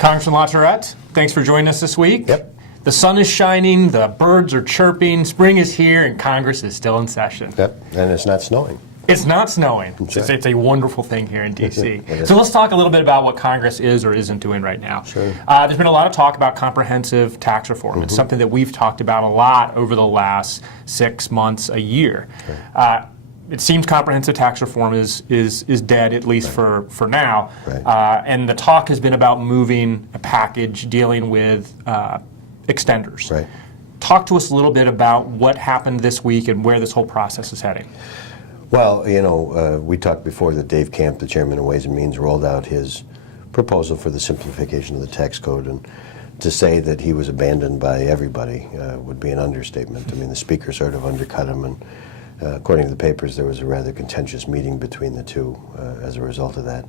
Congressman LaTourette, thanks for joining us this week. Yep. The sun is shining, the birds are chirping, spring is here, and Congress is still in session. Yep, and it's not snowing. It's not snowing. It's a wonderful thing here in D.C. So let's talk a little bit about what Congress is or isn't doing right now. Sure. There's been a lot of talk about comprehensive tax reform. It's something that we've talked about a lot over the last 6 months, a year. It seems comprehensive tax reform is dead, at least for now. Right. And the talk has been about moving a package dealing with extenders. Right. Talk to us a little bit about what happened this week and where this whole process is heading. Well, we talked before that Dave Camp, the chairman of Ways and Means, rolled out his proposal for the simplification of the tax code, and to say that he was abandoned by everybody would be an understatement. I mean, the speaker sort of undercut him, and according to the papers, there was a rather contentious meeting between the two as a result of that.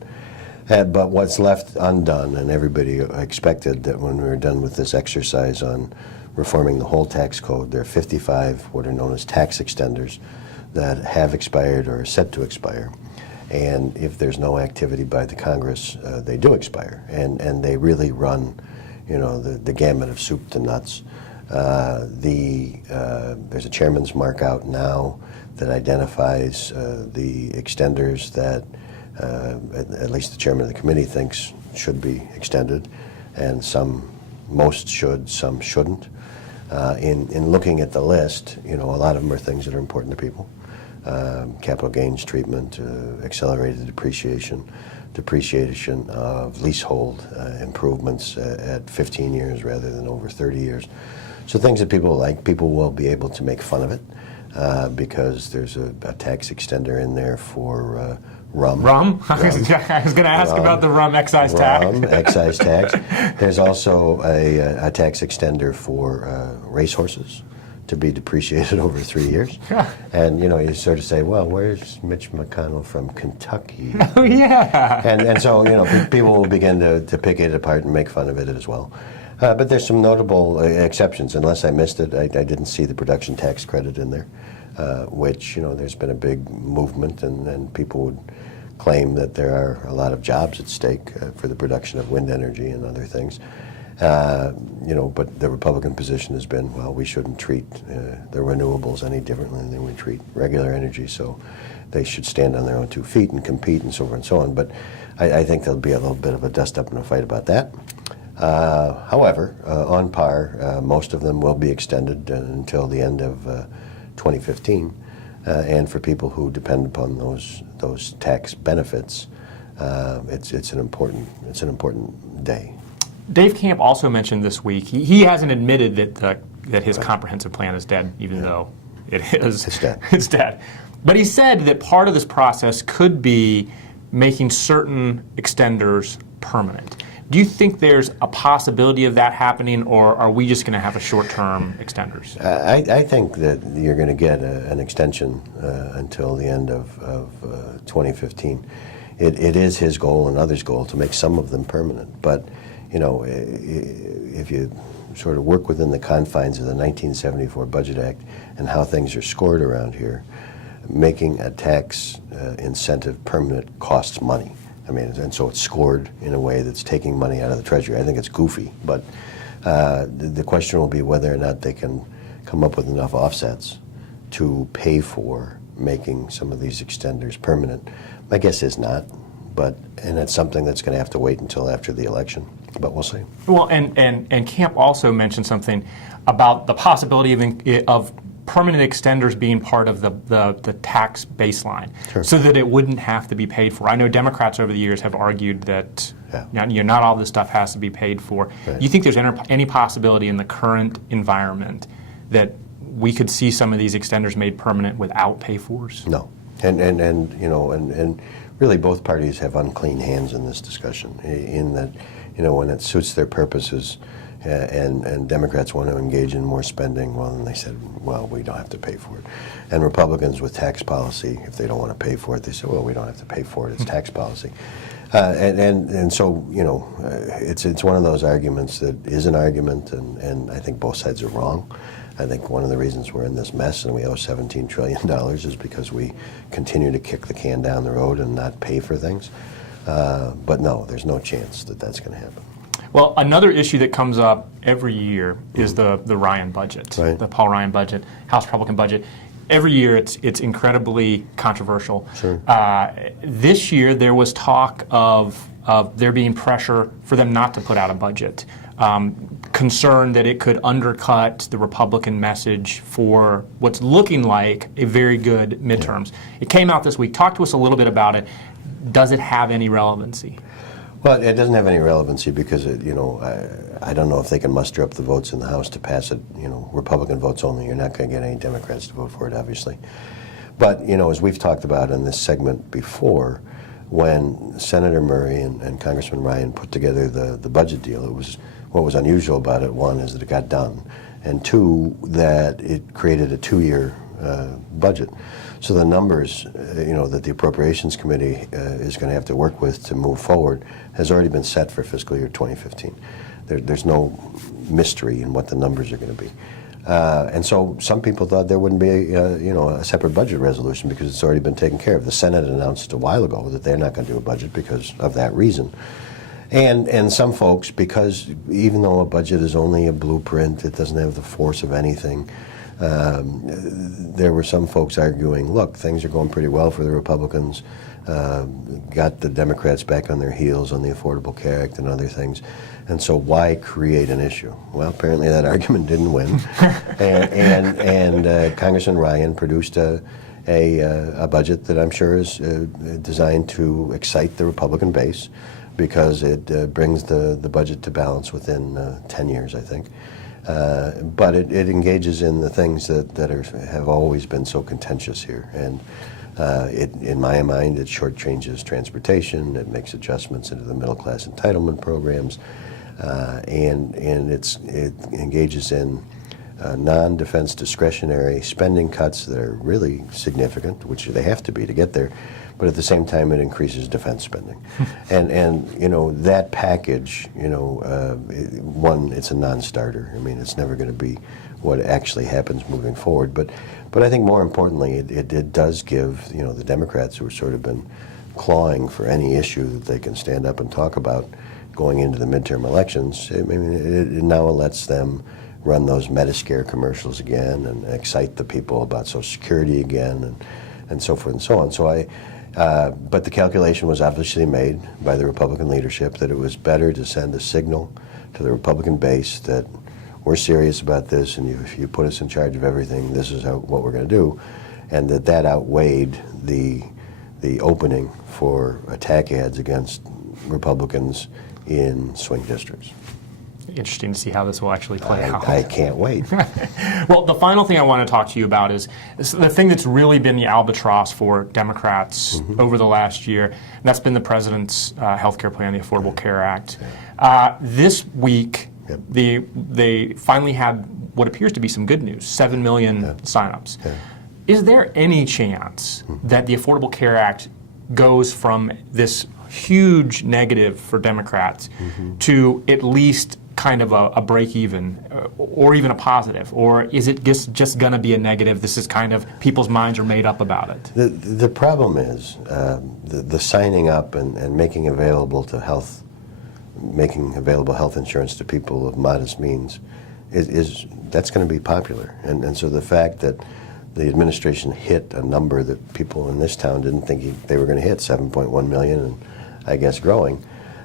But what's left undone, and everybody expected that when we were done with this exercise on reforming the whole tax code, there are 55 what are known as tax extenders that have expired or are set to expire. And if there's no activity by the Congress, they do expire. And they really run, the gamut of soup to nuts. There's a chairman's mark out now that identifies the extenders that at least the chairman of the committee thinks should be extended, and most should, some shouldn't. In looking at the list, a lot of them are things that are important to people. Capital gains treatment, accelerated depreciation of leasehold improvements at 15 years rather than over 30 years. So things that people like. People will be able to make fun of it because there's a tax extender in there for rum. Rum? I was going to ask about the rum excise tax. Rum, excise tax. There's also a tax extender for racehorses to be depreciated over 3 years. And, you sort of say, well, where's Mitch McConnell from Kentucky? Oh, yeah. And so, people will begin to pick it apart and make fun of it as well. But there's some notable exceptions. Unless I missed it, I didn't see the production tax credit in there, which, there's been a big movement, and people would claim that there are a lot of jobs at stake for the production of wind energy and other things. But the Republican position has been, well, we shouldn't treat the renewables any differently than we treat regular energy, so they should stand on their own 2 feet and compete and so forth and so on. But I think there'll be a little bit of a dust-up and a fight about that. However, on par, most of them will be extended until the end of 2015. And for people who depend upon those tax benefits, it's an important day. Dave Camp also mentioned this week, he hasn't admitted that his comprehensive plan is dead, even though it is. It's dead. It's dead. But he said that part of this process could be making certain extenders permanent. Do you think there's a possibility of that happening, or are we just going to have a short-term extenders? I think that you're going to get an extension until the end of 2015. It is his goal and others' goal to make some of them permanent. But, if you sort of work within the confines of the 1974 Budget Act and how things are scored around here, making a tax incentive permanent costs money. And so it's scored in a way that's taking money out of the Treasury. I think it's goofy, but the question will be whether or not they can come up with enough offsets to pay for making some of these extenders permanent. My guess is not, and it's something that's going to have to wait until after the election, but we'll see. Well, and Camp also mentioned something about the possibility of permanent extenders being part of the tax baseline, sure, so that it wouldn't have to be paid for. I know Democrats over the years have argued that not all this stuff has to be paid for. Right. You think there's any possibility in the current environment that we could see some of these extenders made permanent without pay-fors? No, and really both parties have unclean hands in this discussion. In that, when it suits their purposes. And Democrats want to engage in more spending, well, then they said, well, we don't have to pay for it. And Republicans with tax policy, if they don't want to pay for it, they say, well, we don't have to pay for it, it's tax policy. And so, it's one of those arguments that is an argument, and I think both sides are wrong. I think one of the reasons we're in this mess and we owe $17 trillion is because we continue to kick the can down the road and not pay for things. But no, there's no chance that that's going to happen. Well, another issue that comes up every year is the Ryan budget, Right. the Paul Ryan budget, House Republican budget. Every year it's incredibly controversial. Sure. This year there was talk of there being pressure for them not to put out a budget, concern that it could undercut the Republican message for what's looking like a very good midterms. It came out this week. Talk to us a little bit about it. Does it have any relevancy? Well, it doesn't have any relevancy because, I don't know if they can muster up the votes in the House to pass it, Republican votes only. You're not going to get any Democrats to vote for it, obviously. But, as we've talked about in this segment before, when Senator Murray and Congressman Ryan put together the budget deal, what was unusual about it, one, is that it got done, and two, that it created a 2-year budget. So the numbers, that the Appropriations Committee is going to have to work with to move forward has already been set for fiscal year 2015. There's no mystery in what the numbers are going to be. And so some people thought there wouldn't be a separate budget resolution because it's already been taken care of. The Senate announced a while ago that they're not going to do a budget because of that reason. And some folks, because even though a budget is only a blueprint, it doesn't have the force of anything, there were some folks arguing, look, things are going pretty well for the Republicans, got the Democrats back on their heels on the Affordable Care Act and other things, and so why create an issue? Well, apparently that argument didn't win, and Congressman Ryan produced a budget that I'm sure is designed to excite the Republican base because it brings the budget to balance within 10 years, I think. But it engages in the things that have always been so contentious here. And in my mind, it shortchanges transportation, it makes adjustments into the middle class entitlement programs, and it engages in non-defense discretionary spending cuts that are really significant, which they have to be to get there. But at the same time, it increases defense spending, and that package, one, it's a non-starter. I mean, it's never going to be what actually happens moving forward. But I think more importantly, it does give the Democrats who have sort of been clawing for any issue that they can stand up and talk about going into the midterm elections. I mean, it now lets them run those Metascare commercials again and excite the people about Social Security again and so forth and so on. So but the calculation was obviously made by the Republican leadership that it was better to send a signal to the Republican base that we're serious about this, and if you put us in charge of everything, this is what we're going to do, and that outweighed the opening for attack ads against Republicans in swing districts. Interesting to see how this will actually play out. I can't wait. Well, the final thing I want to talk to you about is the thing that's really been the albatross for Democrats over the last year, and that's been the president's health care plan, the Affordable Care Act. This week, they finally had what appears to be some good news, 7 million signups. Yeah. Is there any chance that the Affordable Care Act goes from this huge negative for Democrats to at least kind of a break even or even a positive? Or is it just going to be a negative? This is kind of people's minds are made up about it. The problem is the signing up and making available health insurance to people of modest means that's going to be popular. And so the fact that the administration hit a number that people in this town didn't think they were going to hit, 7.1 million, and I guess growing.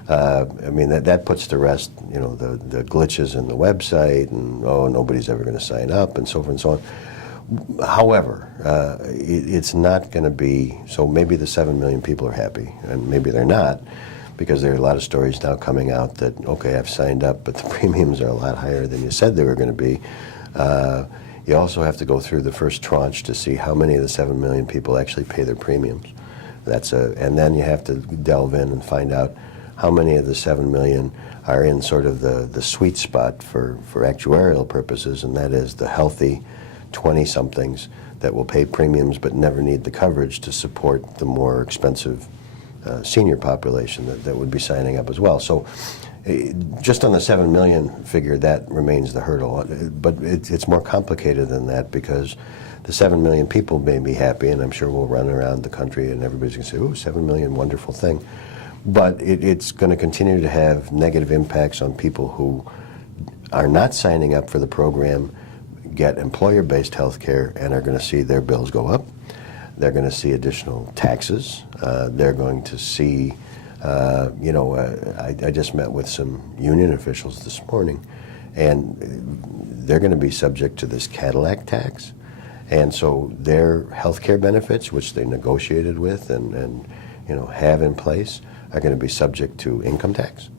I mean, that puts to rest, the glitches in the website, and nobody's ever going to sign up, and so forth and so on. However, it's not going to be, so maybe the 7 million people are happy, and maybe they're not, because there are a lot of stories now coming out that, okay, I've signed up, but the premiums are a lot higher than you said they were going to be. You also have to go through the first tranche to see how many of the 7 million people actually pay their premiums. And then you have to delve in and find out how many of the 7 million are in sort of the sweet spot for actuarial purposes, and that is the healthy 20-somethings that will pay premiums but never need the coverage to support the more expensive senior population that would be signing up as well. So just on the 7 million figure, that remains the hurdle. But it's more complicated than that, because the 7 million people may be happy, and I'm sure we'll run around the country and everybody's going to say, 7 million, wonderful thing. But it's going to continue to have negative impacts on people who are not signing up for the program, get employer-based health care, and are going to see their bills go up. They're going to see additional taxes. They're going to see, I just met with some union officials this morning, and they're going to be subject to this Cadillac tax. And so their health care benefits, which they negotiated with and have in place, are going to be subject to income tax.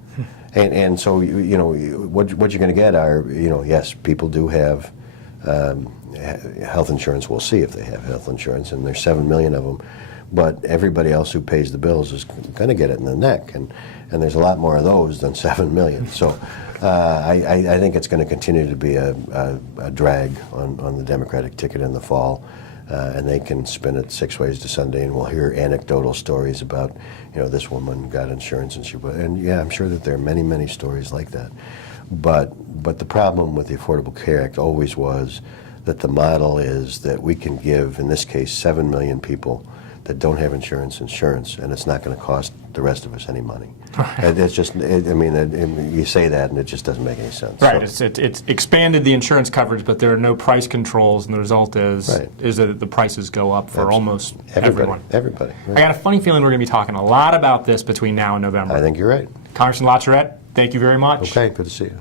And so, what you're going to get are, yes, people do have health insurance. We'll see if they have health insurance, and there's 7 million of them. But everybody else who pays the bills is going to get it in the neck, and there's a lot more of those than 7 million. So I think it's going to continue to be a drag on the Democratic ticket in the fall. And they can spin it 6 ways to Sunday, and we'll hear anecdotal stories about, this woman got insurance and yeah, I'm sure that there are many, many stories like that. But the problem with the Affordable Care Act always was that the model is that we can give, in this case, 7 million people that don't have insurance, and it's not going to cost the rest of us any money. It's just, you say that, and it just doesn't make any sense. Right. So, It's expanded the insurance coverage, but there are no price controls, and the result is that the prices go up for almost everyone. Everybody. Right. I got a funny feeling we're going to be talking a lot about this between now and November. I think you're right. Congressman LaTourette, thank you very much. Okay, good to see you.